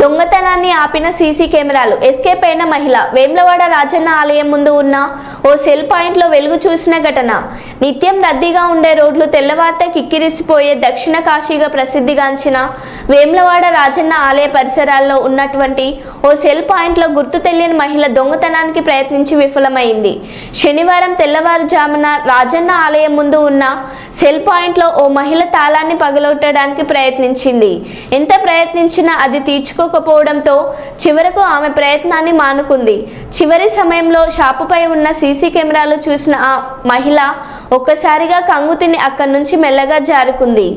దొంగతనాన్ని ఆపిన సీసీ కెమెరాలు. ఎస్కేప్ అయిన మహిళ. వేములవాడ రాజన్న ఆలయం ముందు ఉన్న ఓ సెల్ పాయింట్లో వెలుగు చూసిన ఘటన. నిత్యం రద్దీగా ఉండే రోడ్లు తెల్లవారితే కిక్కిరిసిపోయే దక్షిణ కాశీగా ప్రసిద్ధిగాంచిన వేములవాడ రాజన్న ఆలయ పరిసరాల్లో ఉన్నటువంటి ఓ సెల్ పాయింట్లో గుర్తు తెలియని మహిళ దొంగతనానికి ప్రయత్నించి విఫలమైంది. శనివారం తెల్లవారుజామున రాజన్న ఆలయం ముందు ఉన్న సెల్ పాయింట్లో ఓ మహిళ తాళాన్ని పగలగొట్టడానికి ప్రయత్నించింది. ఎంత ప్రయత్నించినా అది తీర్చుకోకపోవడంతో చివరకు ఆమె ప్రయత్నాన్ని మానుకుంది. చివరి సమయంలో షాపుపై ఉన్న సీసీ కెమెరాలు చూసిన ఆ మహిళ ఒక్కసారిగా కంగుతిని అక్కడి నుంచి మెల్లగా జారుకుంది.